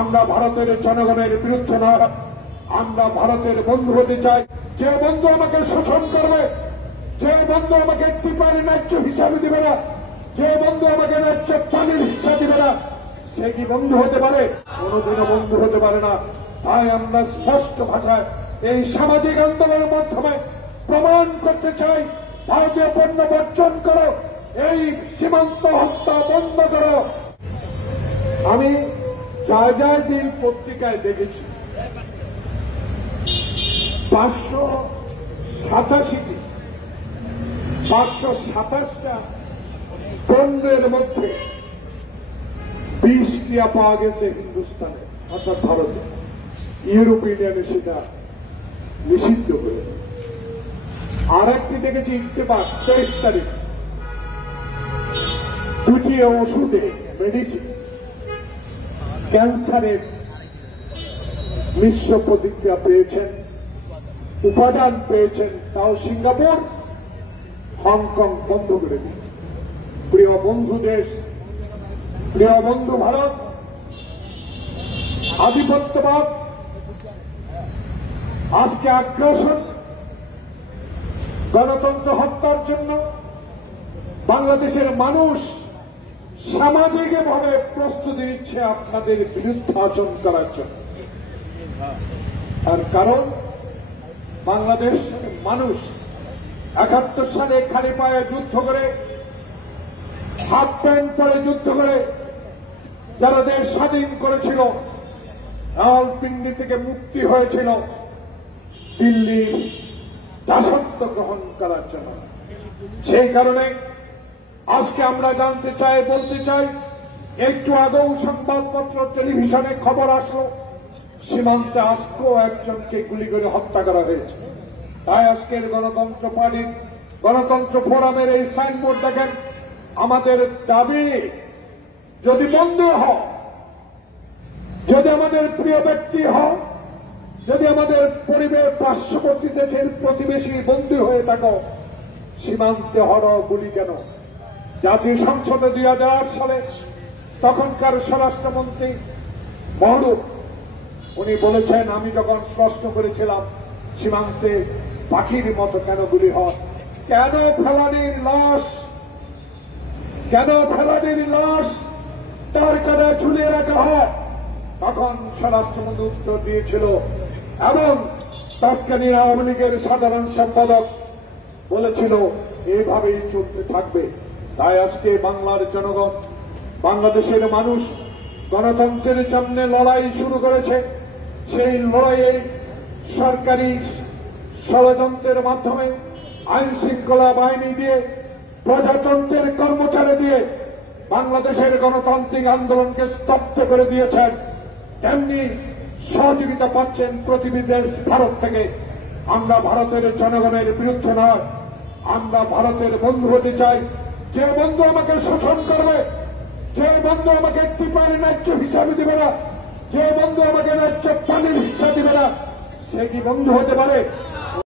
আমরা ভারতের জনগণের বিরুদ্ধে নয়, আমরা ভারতের বন্ধু হতে চাই। যে বন্ধু আমাকে শোষণ করবে, যে বন্ধু আমাকে টিপারি ন্যায্য হিসাবে দিবে না, যে বন্ধু আমাকে ন্যায্য পানির হিসাব দিবে না, সে কি বন্ধু হতে পারে? কোনদিনও বন্ধু হতে পারে না। তাই আমরা স্পষ্ট ভাষায় এই সামাজিক আন্দোলনের মাধ্যমে প্রমাণ করতে চাই, ভারতীয় পণ্য বর্জন করো, এই সীমান্ত হত্যা বন্ধ করো। আমি জয় দিন পত্রিকায় দেখেছি 587টা পণ্যের মধ্যে 20টা পাওয়া গেছে হিন্দুস্তানে, অর্থাৎ ভারতে। ইউরোপিয়ান ইউনিয়নে সেটা নিষিদ্ধ করে। আর একটি দেখেছি ইত্তেফাক 23 তারিখ, 2টি ওষুধে মেডিসিন ক্যান্সারের মিশ্র প্রতিক্রিয়া পেয়েছেন, উপাদান পেয়েছেন, তাও সিঙ্গাপুর হংকং বন্ধ করে দিল। প্রিয় বন্ধু দেশ, প্রিয় বন্ধু ভারত, আধিপত্যবাদ আজকে আগ্রাসন, গণতন্ত্র হত্যার জন্য বাংলাদেশের মানুষ সামাজিকভাবে প্রস্তুতি নিচ্ছে আপনাদের বিরুদ্ধে আচরণ করার জন্য। আর কারণ বাংলাদেশ মানুষ 71 সালে খালি পায়ে যুদ্ধ করে, হাফ প্যান্ট পরে যুদ্ধ করে যারা দেশ স্বাধীন করেছিল, রাওয়ালপিন্ডি থেকে মুক্তি হয়েছিল দিল্লির দাসত্ব গ্রহণ করার জন্য। সেই কারণে আজকে আমরা জানতে চাই, বলতে চাই, একটু আগেও সংবাদপত্র টেলিভিশনে খবর আসলো সীমান্তে আজকেও একজনকে গুলি করে হত্যা করা হয়েছে। তাই আজকের গণতন্ত্র পার্টির গণতন্ত্র ফোরামের এই সাইনবোর্ড দেখেন, আমাদের দাবি যদি বন্ধু হও, যদি আমাদের প্রিয় ব্যক্তি হও, যদি আমাদের পরিবেশ পার্শ্ববর্তী দেশের প্রতিবেশী বন্ধু হয়ে থাকো, সীমান্তে হরো গুলি কেন? জাতীয় সংসদে 2008 সালে তখনকার স্বরাষ্ট্রমন্ত্রী মহরুফ উনি বলেছেন, আমি যখন প্রশ্ন করেছিলাম সীমান্তে পাখির মতো কেন গুলি হয়, কেন ফেলানির লাশ তার কাছে ঝুলিয়ে রাখা হয়, তখন স্বরাষ্ট্রমন্ত্রী উত্তর দিয়েছিল এবং তৎকালীন আওয়ামী লীগের সাধারণ সম্পাদক বলেছিল এইভাবেই চলতে থাকবে। তাই আজকে বাংলার জনগণ, বাংলাদেশের মানুষ গণতন্ত্রের জন্য লড়াই শুরু করেছে। সেই লড়াইয়ে সরকারি ষড়যন্ত্রের মাধ্যমে, আইন শৃঙ্খলা বাহিনী দিয়ে, প্রজাতন্ত্রের কর্মচারী দিয়ে বাংলাদেশের গণতান্ত্রিক আন্দোলনকে স্তব্ধ করে দিয়েছেন। তেমনি সহযোগিতা পাচ্ছেন প্রতিবেশী দেশ ভারত থেকে। আমরা ভারতের জনগণের বিরুদ্ধে নয়, আমরা ভারতের বন্ধু হতে চাই। যে বন্ধু আমাকে শোষণ করবে, যে বন্ধু আমাকে টিপারি ন্যায্য হিসাবে দিবে না, যে বন্ধু আমাকে ন্যায্য পানির হিসাব দিবে না, সে কি বন্ধু হতে পারে?